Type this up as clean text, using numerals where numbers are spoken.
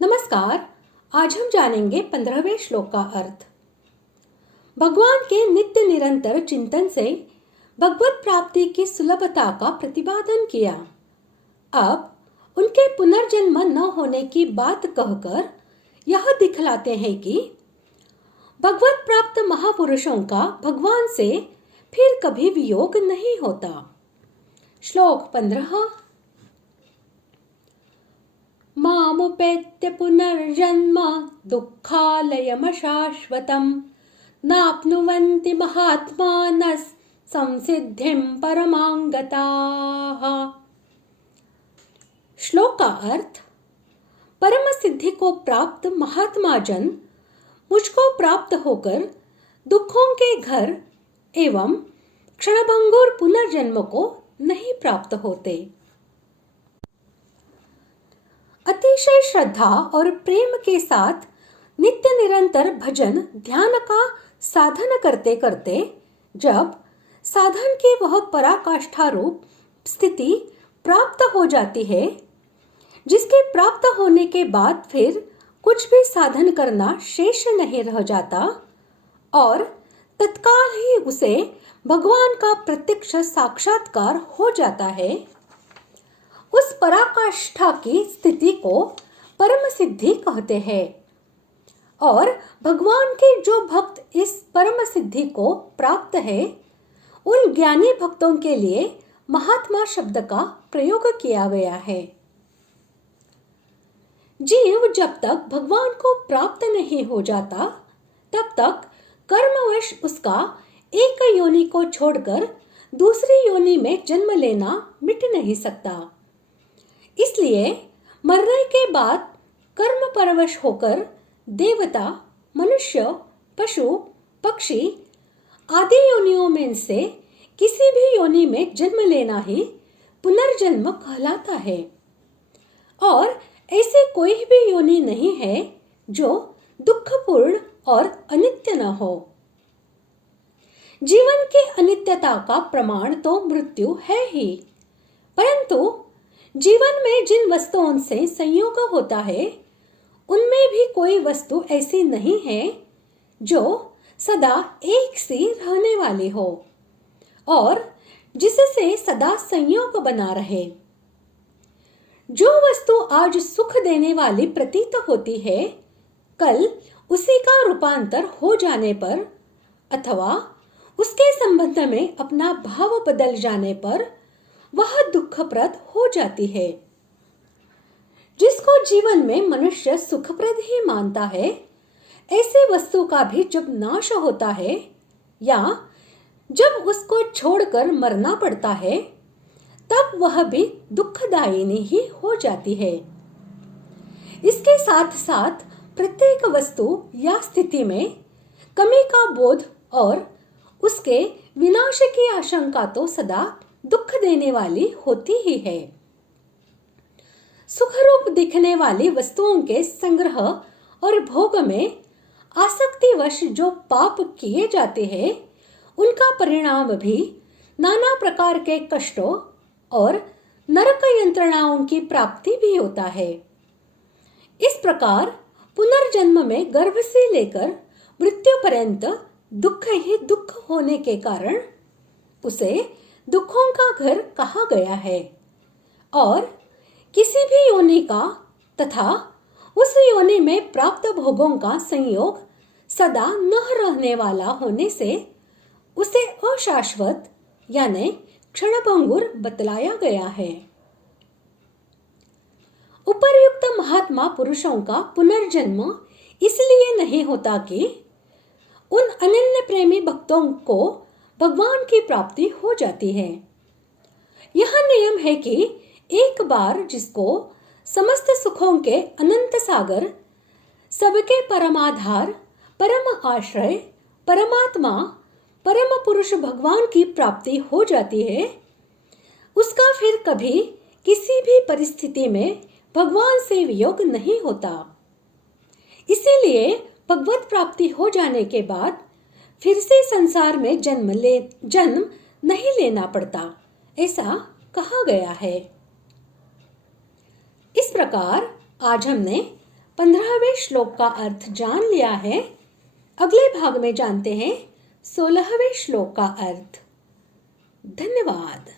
नमस्कार। आज हम जानेंगे 15वें श्लोक का अर्थ। भगवान के नित्य निरंतर चिंतन से भगवत प्राप्ति की सुलभता का प्रतिपादन किया। अब उनके पुनर्जन्म न होने की बात कहकर यह दिखलाते हैं कि भगवत प्राप्त महापुरुषों का भगवान से फिर कभी वियोग नहीं होता। श्लोक 15। मामुपेत्य पुनर्जन्म दुःखालयमशाश्वतं नाप्नुवन्ति महात्मानः संसिद्धिं परमां गताः। श्लोक का अर्थ। परम सिद्धि को प्राप्त महात्मा जन मुझको प्राप्त होकर दुखों के घर एवं क्षणभंगुर पुनर्जन्म को नहीं प्राप्त होते। अतिशय श्रद्धा और प्रेम के साथ नित्य निरंतर भजन ध्यान का साधन करते करते जब साधन की वह पराकाष्ठा रूप स्थिति प्राप्त हो जाती है, जिसके प्राप्त होने के बाद फिर कुछ भी साधन करना शेष नहीं रह जाता और तत्काल ही उसे भगवान का प्रत्यक्ष साक्षात्कार हो जाता है, उस पराकाष्ठा की स्थिति को परम सिद्धि कहते हैं। और भगवान के जो भक्त इस परम सिद्धि को प्राप्त है, उन ज्ञानी भक्तों के लिए महात्मा शब्द का प्रयोग किया गया है। जीव जब तक भगवान को प्राप्त नहीं हो जाता, तब तक कर्मवश उसका एक योनि को छोड़कर दूसरी योनि में जन्म लेना मिट नहीं सकता। इसलिए मरने के बाद कर्म परवश होकर देवता, मनुष्य, पशु, पक्षी आदि योनियों में से किसी भी योनि में जन्म लेना ही पुनर्जन्म कहलाता है। और ऐसी कोई भी योनि नहीं है जो दुखपूर्ण और अनित्य न हो। जीवन की अनित्यता का प्रमाण तो मृत्यु है ही, परंतु जीवन में जिन वस्तुओं से संयोग होता है, उनमें भी कोई वस्तु ऐसी नहीं है जो सदा एक सी रहने वाली हो और जिससे सदा संयोग बना रहे। जो वस्तु आज सुख देने वाली प्रतीत होती है, कल उसी का रूपांतर हो जाने पर अथवा उसके संबंध में अपना भाव बदल जाने पर वह दुखप्रद हो जाती है। जिसको जीवन में मनुष्य सुखप्रद ही मानता है, ऐसे वस्तु का भी जब नाश होता है या जब उसको छोड़कर मरना पड़ता है, तब वह भी दुखदायिनी ही हो जाती है। इसके साथ साथ प्रत्येक वस्तु या स्थिति में कमी का बोध और उसके विनाश की आशंका तो सदा दुख देने वाली होती ही है। सुखरूप दिखने वाली वस्तुओं के संग्रह और भोग में आसक्तिवश जो पाप किए जाते हैं, उनका परिणाम भी नाना प्रकार के कष्टों और नरक यंत्रणाओं की प्राप्ति भी होता है। इस प्रकार पुनर्जन्म में गर्भ से लेकर मृत्यु पर्यंत दुख ही दुख होने के कारण उसे दुखों का घर कहा गया है और किसी भी योनि का तथा उस योनि में प्राप्त भोगों का संयोग सदा न रहने वाला होने से उसे अशाश्वत यानी क्षणभंगुर बतलाया गया है। उपर्युक्त महात्मा पुरुषों का पुनर्जन्म इसलिए नहीं होता कि उन अनन्य प्रेमी भक्तों को भगवान की प्राप्ति हो जाती है। यह नियम है कि एक बार जिसको समस्त सुखों के अनंत सागर, सबके परमाधार, परम आश्रय, परमात्मा, परम पुरुष भगवान की प्राप्ति हो जाती है, उसका फिर कभी किसी भी परिस्थिति में भगवान से वियोग नहीं होता। इसीलिए भगवत प्राप्ति हो जाने के बाद फिर से संसार में जन्म नहीं लेना पड़ता, ऐसा कहा गया है। इस प्रकार आज हमने 15वें श्लोक का अर्थ जान लिया है। अगले भाग में जानते हैं 16वें श्लोक का अर्थ। धन्यवाद।